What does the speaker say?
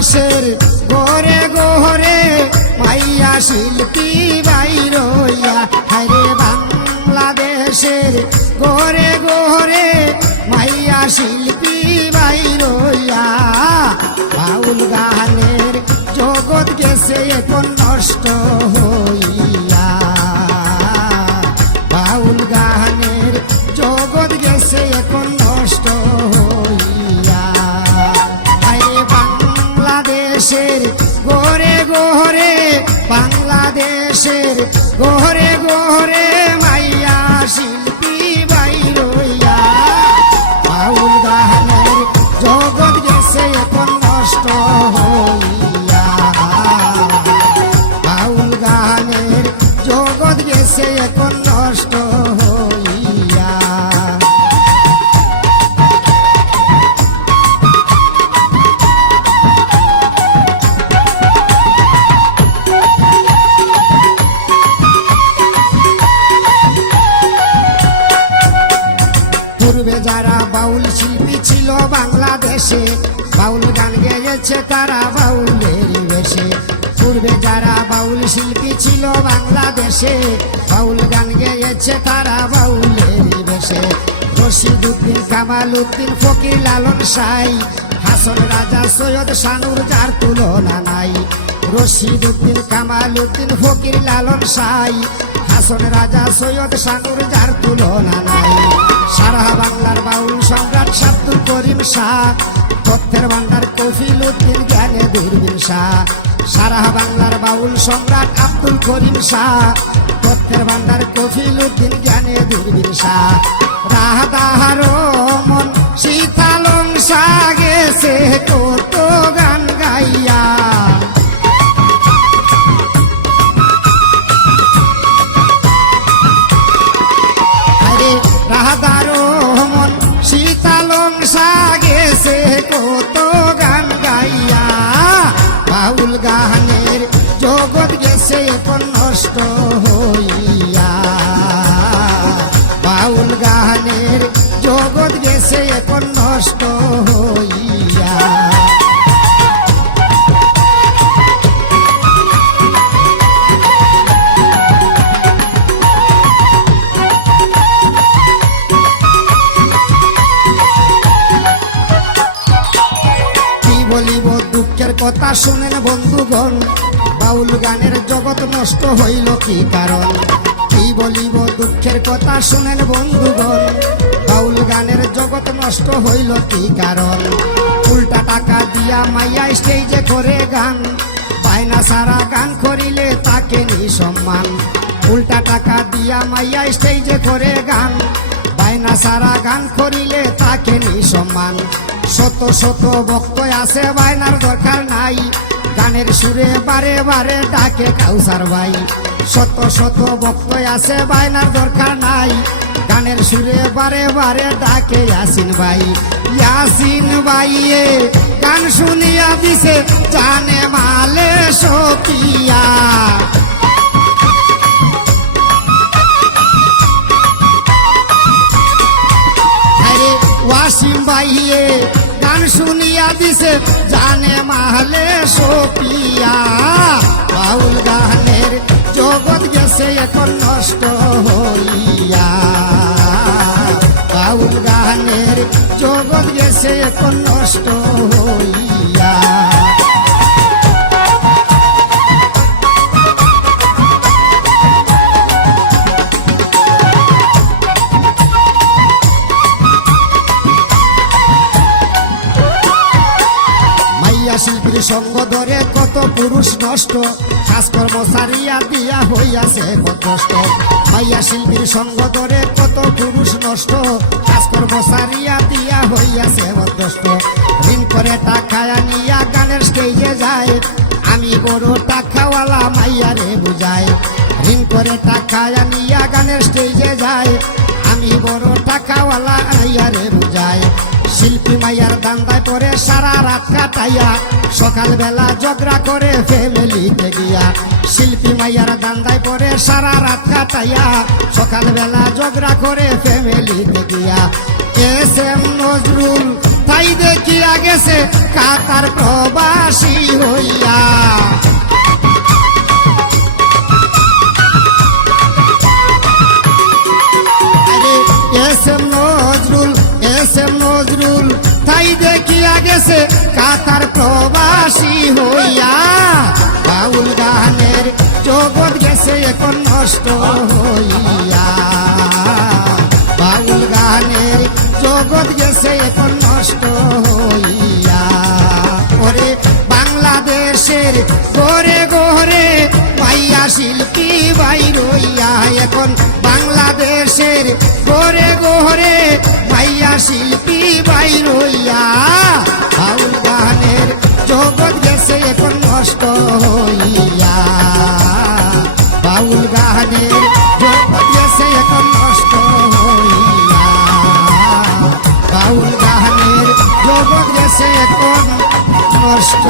বাংলাদেশের গোরে গোরে মাইয়া শিল্পী বাইরইয়া হরে বাংলাদেশের গোরে গোরে মাইয়া শিল্পী বাইরইয়া বাউল গানের জগৎ গেছে এখন নষ্ট হইয়া। বাউল শিল্পী ছিল বাংলাদেশে বাউল গান গেয়েছে তারা বাউলের শিল্পী ছিল বাংলাদেশে। বাউল গান গেয়েছে তারা বাউলের বেশে। রশিদ উদ্দিন, কামাল উদ্দিন, ফকির লালন সাই। হাসন রাজা, সৈয়দ শানুর যার তুলনা নাই। রশিদ উদ্দিন, কামাল উদ্দিন, ফকির লালন সাই। হাসন রাজা, সৈয়দ শানুর যার তুলনা নাই। সারা বাংলার বাউল সম্রাট শাব্দুল করিম শাহ। তথ্যের ভান্ডার কফিল উদ্দিন, জ্ঞানে দূরবীন শাহ। সারা বাংলার বাউল সম্রাট আব্দুল করিম শাহ, তথ্যের ভান্ডার কফিল উদ্দিন জ্ঞানে দুর্বীর শাহ। রাহাদাহার মন শীতালং শাহ গেছে কত গান গাইয়া। বাউল গানের জগৎ গেছে এখন নষ্ট হইয়া। বাউল গাহানের জগৎ গেছে এখন নষ্ট হইয়া। কথা শুনেন বন্ধুগণ, বাউল গানের জগৎ নষ্ট হইল কি কারণ? কি বলিব দুঃখের কথা শুনেন বন্ধুগণ, বাউল গানের জগৎ নষ্ট হইল কি কারণ? উল্টা টাকা দিয়া মাইয়া স্টেজে করে গান, বায়না সারা গান করিলে তাকে নি সম্মান? উল্টা টাকা দিয়া মাইয়া স্টেজে করে গান, বায়না সারা গান করিলে তাকে নি সম্মান? শত শত ভক্ত আছে, বায়নার দরকার নাই। গানের সুরে বারে বারে ডাকে কাউসার ভাই। শত শত ভক্ত আছে, বায়নার দরকার নাই। গানের সুরে বারে বারে ডাকে ইয়াসিন ভাই। ইয়াসিন ভাইয়ে গান শুনিয়া দিছে, জানে মালে সকিয়া ওয়াসিম ভাইয়ে গান শুনিয়া দিছে, জানে মাহলে সোপিয়া। বাউল গানের জগৎ গেছে এখন নষ্ট হইয়া। বাউল গানের জগৎ গেছে এখন নষ্ট হইয়া। নষ্ট কাজকর্ম সারিয়া দিয়া হইয়াছে কষ্ট মাইয়া শিল্পীর সঙ্গ ধরে কত পুরুষ নষ্ট। কাজকর্ম সারিয়া দিয়া হইয়াছে কষ্ট ঋণ করে টাকায়া নিয়া গানের স্টেজে যায়। আমি বড় টাকাওয়ালা মাইয়ারে বুঝাই। ঋণ করে টাকায়া নিয়া গানের স্টেজে যায়। আমি বড় টাকাওয়ালা মাইয়ারে বুঝাই। মাইয়ার দান্দায় পরে সারা রাত কাটাইয়া, সকালবেলা ঝগড়া করে ফ্যামিলিতে গিয়া। শিল্পী মাইয়ার দান্দায় পরে সারা রাত কাটাইয়া, সকালবেলা ঝগড়া করে ফ্যামিলিতে গিয়া। এস এম নজরুল, তাই দেখিয়া গেছে কাতার প্রবাসী হইয়া। গেছে, কাতার প্রবাসী হইয়া বাউল গানের জগৎ গেছে এখন নষ্ট হইয়া। বাউল গানের জগৎ গেছে এখন নষ্ট হইয়া। ওরে বাংলাদেশের গোরে গোরে মাইয়া শিল্পী বাই রইয়া, এখন বাংলাদেশের গোরে গোরে মাইয়া শিল্পী বাই রইয়া। জগৎ এখন নষ্ট